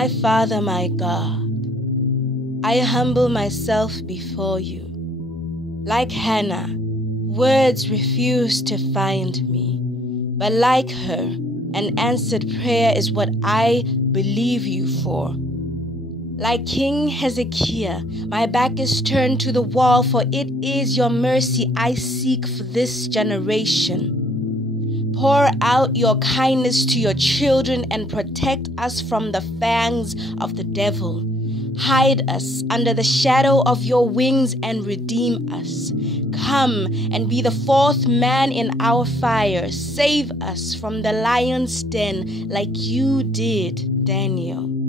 My Father, my God, I humble myself before you. Like Hannah, words refuse to find me, but like her, an answered prayer is what I believe you for. Like King Hezekiah, my back is turned to the wall, for it is your mercy I seek for this generation. Pour out your kindness to your children and protect us from the fangs of the devil. Hide us under the shadow of your wings and redeem us. Come and be the fourth man in our fire. Save us from the lion's den like you did, Daniel.